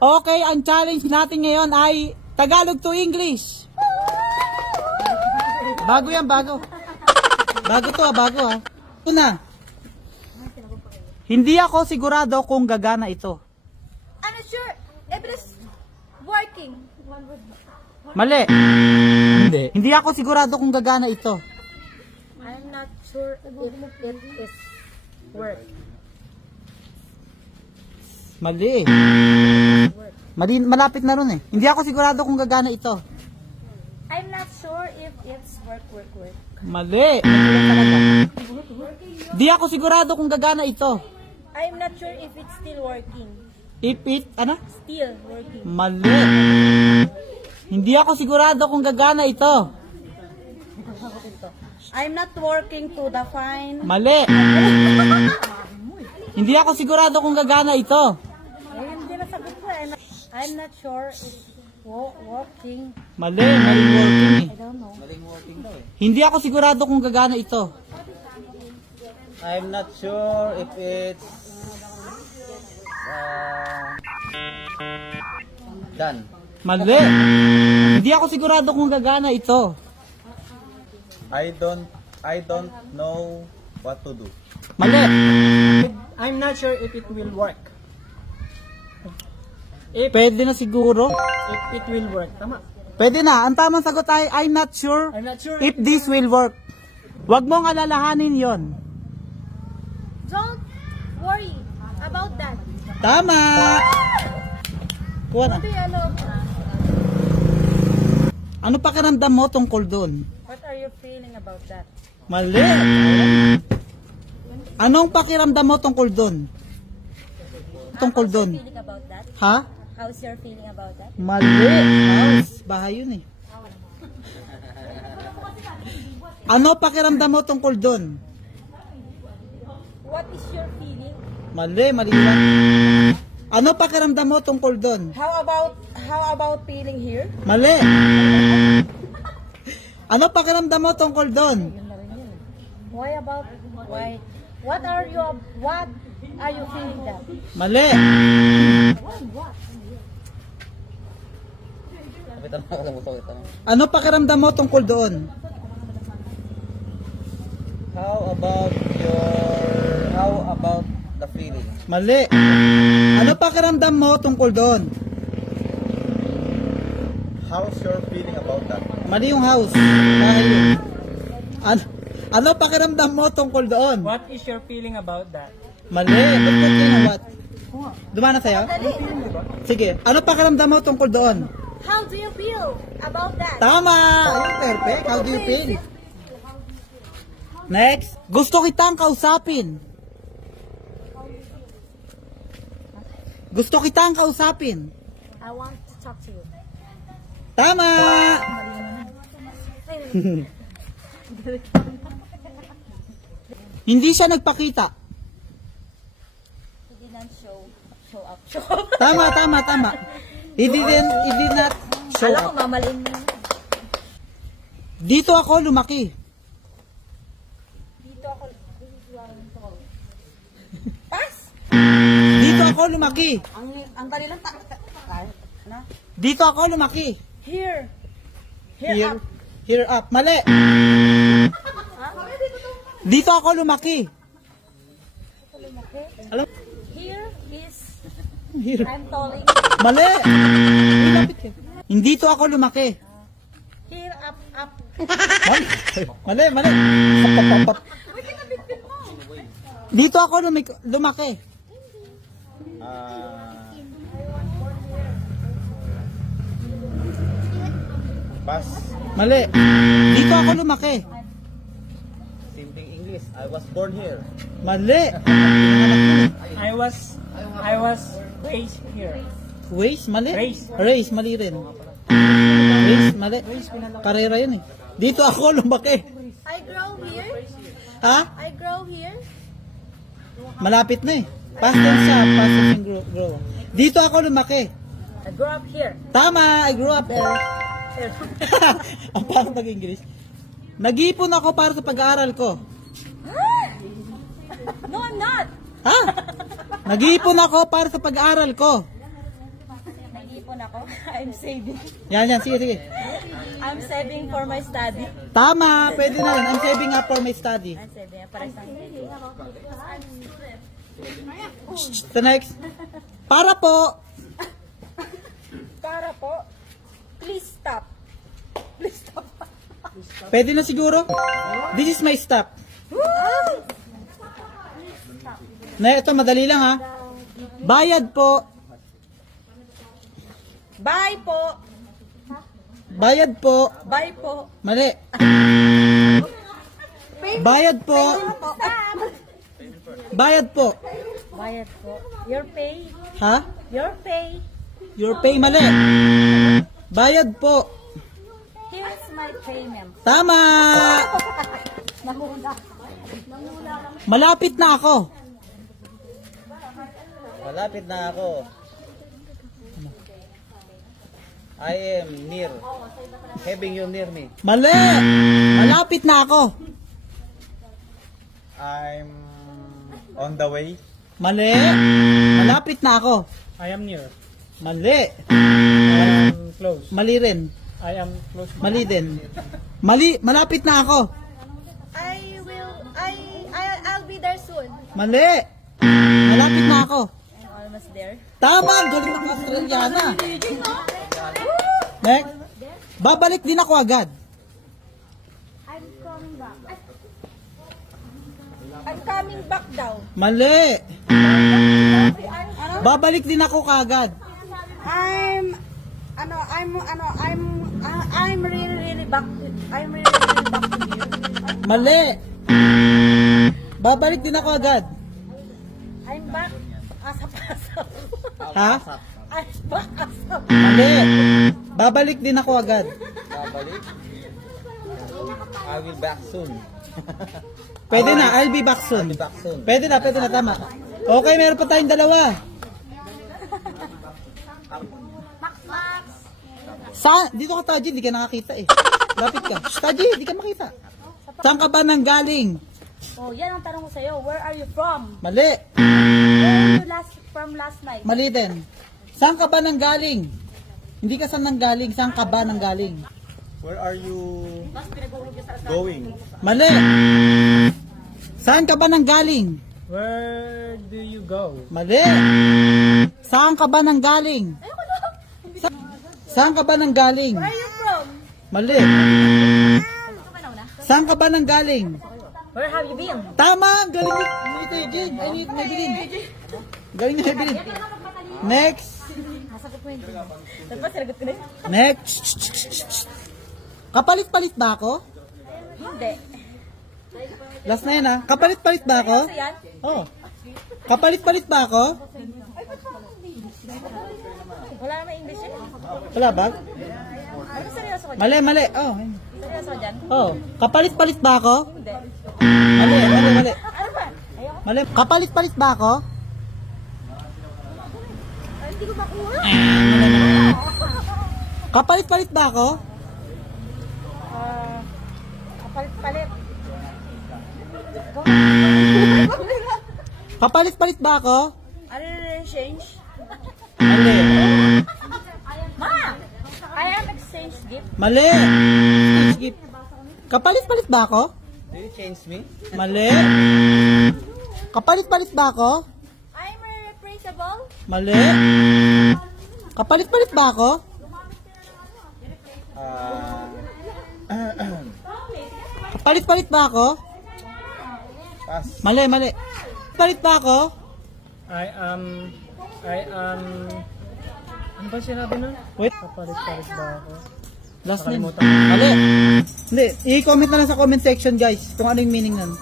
Okay, ang challenge natin ngayon ay Tagalog to English. Bago yan, bago. Bago to, bago ha. Una, hindi ako sigurado kung gagana ito. I'm not sure if it is working. Mali. Hindi ako sigurado kung gagana ito. I'm not sure if it is work. Mali. Malapit na ron eh. Hindi ako sigurado kung gagana ito. I'm not sure if it's work. Mali. Hindi ako sigurado kung gagana ito. I'm not sure if it's still working. If it, ano? Still working. Mali. Hindi ako sigurado kung gagana ito. I'm not working to define. Mali. Hindi ako sigurado kung gagana ito. Hindi nasagot ko. I'm not sure if working. Mali, maling working eh. I don't know. Hindi ako sigurado kung gagana ito. I'm not sure if it's done. Mali. Hindi ako sigurado kung gagana ito. I don't know what to do. Mali. I'm not sure if it will work. Pwede na siguro. If it will work. Tama. Pwede na. Ang tamang sagot ay I'm not sure I'm not sure if this will work. Huwag mong alalahanin yon. Don't worry about that. Tama. Kuha na. Ano pakiramdam mo tungkol doon? What are you feeling about that? Mali. Anong pakiramdam mo tungkol doon? Tungkol doon. Feeling about that? Ha? How's your feeling about that? Mali. House. Bahay yun eh. Ano pakiramdam mo tungkol doon? What is your feeling? Mali. Mali lang. Ano pakiramdam mo tungkol doon? How about feeling here? Mali. Ano pakiramdam mo tungkol doon? Why? What are you feeling that? Mali. Ano pakiramdam mo tungkol doon? How about the feeling? Mali. Ano pakiramdam mo tungkol doon? How's your feeling about that? Mali yung house. Bahay yun. Ano pakiramdam mo tungkol doon? What is your feeling about that? Mali. Ba't kayo na what? Dumana sa'yo? Sige. Ano pakiramdam mo tungkol doon? How do you feel about that? Tama! Ayun, perfect. How do you feel? Next. Gusto kitang kausapin. Gusto kitang kausapin. I want to talk to you. Tama! Hindi siya nagpakita. He didn't show up. Tama. He did not show Alam ko, up. mamaliin mo. Dito ako lumaki. Pass! Dito ako lumaki. Ang kanilang Dito ako lumaki. Here. Here up. Mali. Dito ako lumaki. Alam? Here is Here. I'm calling. Mali. Hindi to ako lumaki. Here up. Mali. Dito ako lumaki. Pass. Mali. Dito ako lumaki. Simpleng English. I was born here. Mali. I was raised here. Race, mali. Race. Race, mali rin. Race, mali. Karera yun eh. Dito ako lumaki. I grow here. Ha? I grow here. Malapit na eh. Past tense siya. Past tense yung grow. Dito ako lumaki. I grew up here. Tama, I grew up there. Ang pangit mag-English. Nag-iipon ako para sa pag-aaral ko. No, I'm not. Ha? Nag-iipon ako para sa pag-aaral ko. Nag-iipon ako. I'm saving. Yan, sige, sige. I'm saving for my study. Tama, pwede na yun. I'm saving up for my study. I'm saving. Parang sa The next. Para po. Para po. Please stop. Please stop. Pwede na siguro. This is my stop. Na, ito madali lang ha. Bayad po. Bye po. Bayad po. Bye po. Mali. Bayad po. Bayad po. Bayad po. Your pay. Ha? Your pay. Your pay, mali. Bayad po. Here's my payment. Tama. Nahula. Malapit na ako. Malapit na ako. I am near. Having you near me. Mali. Malapit na ako. I'm on the way. Mali. Malapit na ako. I am near. Mali. I am close. Mali rin. I am close. Mali din. Mali. Malapit na ako. I'll be there soon. Mali. Malapit na ako. I'm almost there. Tama. Ang galing ng Australiana. Next. Babalik din ako agad. I'm coming back. I'm coming back daw. Mali. Babalik din ako kagad. I'm really back. I'm really back to you. Mali. Babalik din ako agad. I'm back as a pasok. Ha? I'm back as a Mali. Babalik din ako agad. Babalik. I will back soon. Pwede na. I'll be back soon. Back soon. Pwede na. Tama. Okay, meron pa tayong dalawa. Dito ka, Taji. Di ka nakakita eh. Lapit ka. Shh, Taji, di ka makita. Saan ka ba nang galing? Oh, yan ang tanong ko sa'yo. Where are you from? Mali. Where are you from last night? Mali din. Saan ka ba nang galing? Hindi ka saan nang galing. Saan ka ba nang galing? Where are you going? Mali. Saan ka ba nang galing? Where do you go? Mali. Saan ka ba nang galing? Saan ka ba nang galing? Where are you from? Mali. Saan ka ba nang galing? Where have you been? Tama! Galing ni Tejin. Ay, ni Evelyn. Galing ni Evelyn. Next. Nasagot mo yun. Tapos, sinagot ko na yun. Next. Kapalit-palit ba ako? Hindi. Last na yan ha. Kapalit-palit ba ako? So, yan? Oo. Kapalit-palit ba ako? Wala naman English eh. Wala ba? Ano ba seryoso ko dyan? Mali. Oh. Seryoso ko dyan? Oh. Kapalit-palit ba ako? Hindi. Mali. Ano ba? Ayoko. Mali. Kapalit-palit ba ako? Hindi ko makuha. Kapalit-palit ba ako? Kapalit-palit. Kapalit-palit ba ako? Ano na change? Mali. Ma! I am exchange gift. Mali. Skip. Kapalit-palit ba ako? Do you change me? Mali. Kapalit-palit ba ako? I'm irreplaceable. Mali. Kapalit-palit ba ako? Kapalit-palit ba ako? Pass. Mali. Palit ba ako? I am... Ano ba sinabi nun? Wait. Kapalit-palit ba ako? Last name. Nakalimutan ko. Mali. Hindi. I-comment na lang sa comment section guys kung ano yung meaning nun.